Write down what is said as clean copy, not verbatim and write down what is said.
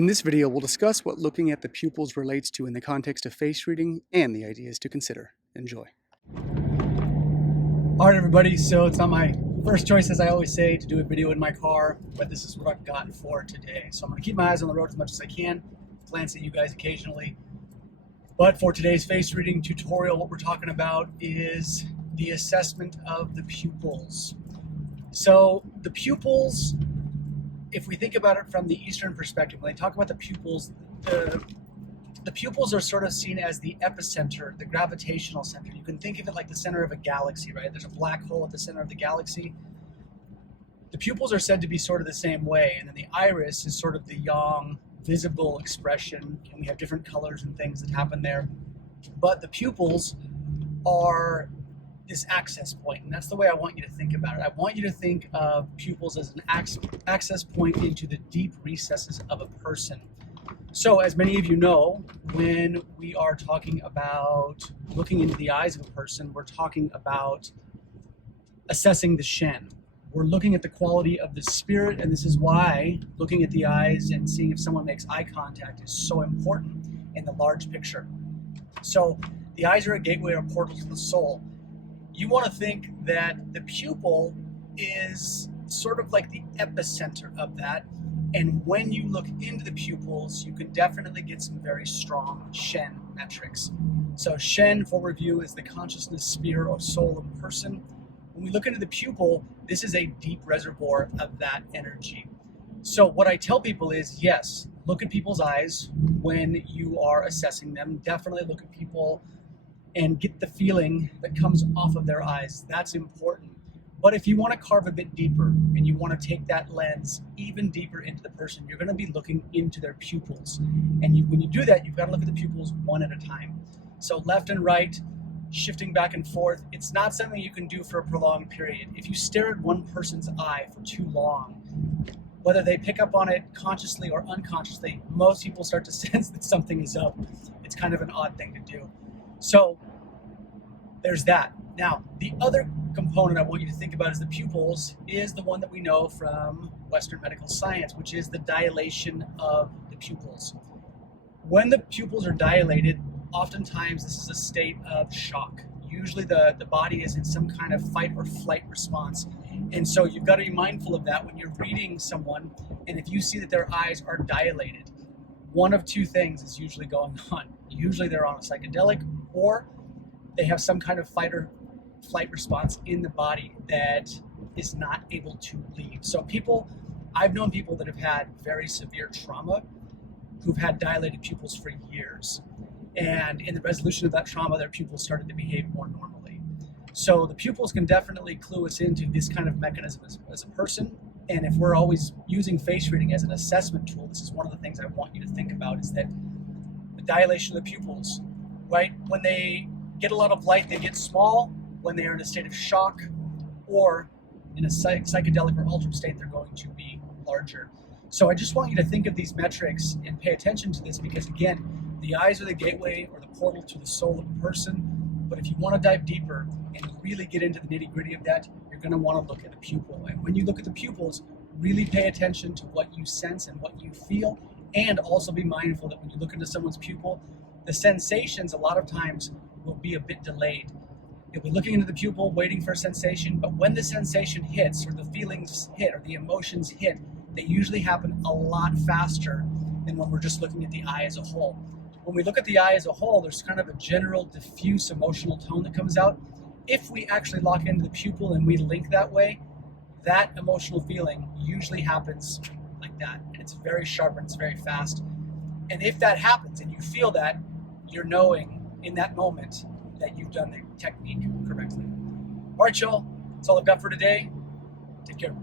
In this video, we'll discuss what looking at the pupils relates to in the context of face reading and the ideas to consider. Enjoy. All right, everybody, so it's not my first choice, as I always say, to do a video in my car, but this is what I've got for today. So I'm going to keep my eyes on the road as much as I can, glance at you guys occasionally. But for today's face reading tutorial, what we're talking about is the assessment of the pupils. So the pupils, if we think about it from the Eastern perspective, when they talk about the pupils, the pupils are sort of seen as the epicenter, the gravitational center. You can think of it like the center of a galaxy, right? There's a black hole at the center of the galaxy. The pupils are said to be sort of the same way, and then the iris is sort of the yang, visible expression, and we have different colors and things that happen there. But the pupils are this access point, and that's the way I want you to think about it. I want you to think of pupils as an access point into the deep recesses of a person. So as many of you know, when we are talking about looking into the eyes of a person, we're talking about assessing the Shen. We're looking at the quality of the spirit, and this is why looking at the eyes and seeing if someone makes eye contact is so important in the large picture. So the eyes are a gateway or portal to the soul. You want to think that the pupil is sort of like the epicenter of that. And when you look into the pupils, you can definitely get some very strong Shen metrics. So Shen, for review, is the consciousness, spirit, or soul of a person. When we look into the pupil, this is a deep reservoir of that energy. So what I tell people is, yes, look at people's eyes when you are assessing them. Definitely look at people and get the feeling that comes off of their eyes. That's important. But if you want to carve a bit deeper and you want to take that lens even deeper into the person, you're going to be looking into their pupils. And when you do that, you've got to look at the pupils one at a time. So left and right, shifting back and forth, it's not something you can do for a prolonged period. If you stare at one person's eye for too long, whether they pick up on it consciously or unconsciously, most people start to sense that something is up. It's kind of an odd thing to do. So there's that. Now, the other component I want you to think about is the pupils is the one that we know from Western medical science, which is the dilation of the pupils. When the pupils are dilated, oftentimes this is a state of shock. Usually the body is in some kind of fight or flight response. And so you've got to be mindful of that when you're reading someone, and if you see that their eyes are dilated, one of two things is usually going on. Usually they're on a psychedelic, or they have some kind of fight or flight response in the body that is not able to leave. So I've known people that have had very severe trauma who've had dilated pupils for years. And in the resolution of that trauma, their pupils started to behave more normally. So the pupils can definitely clue us into this kind of mechanism as a person. And if we're always using face reading as an assessment tool, this is one of the things I want you to think about, is that the dilation of the pupils, right? When they get a lot of light, they get small. When they are in a state of shock or in a psychedelic or altered state, they're going to be larger. So I just want you to think of these metrics and pay attention to this, because again, the eyes are the gateway or the portal to the soul of a person. But if you want to dive deeper and really get into the nitty-gritty of that, you're going to want to look at the pupil. And when you look at the pupils, really pay attention to what you sense and what you feel, and also be mindful that when you look into someone's pupil, the sensations a lot of times will be a bit delayed. You'll be looking into the pupil, waiting for a sensation, but when the sensation hits, or the feelings hit, or the emotions hit, they usually happen a lot faster than when we're just looking at the eye as a whole. When we look at the eye as a whole, there's kind of a general diffuse emotional tone that comes out. If we actually lock into the pupil and we link that way, that emotional feeling usually happens like that. And it's very sharp and it's very fast. And if that happens and you feel that, you're knowing in that moment that you've done the technique correctly. All right, y'all. That's all I've got for today. Take care.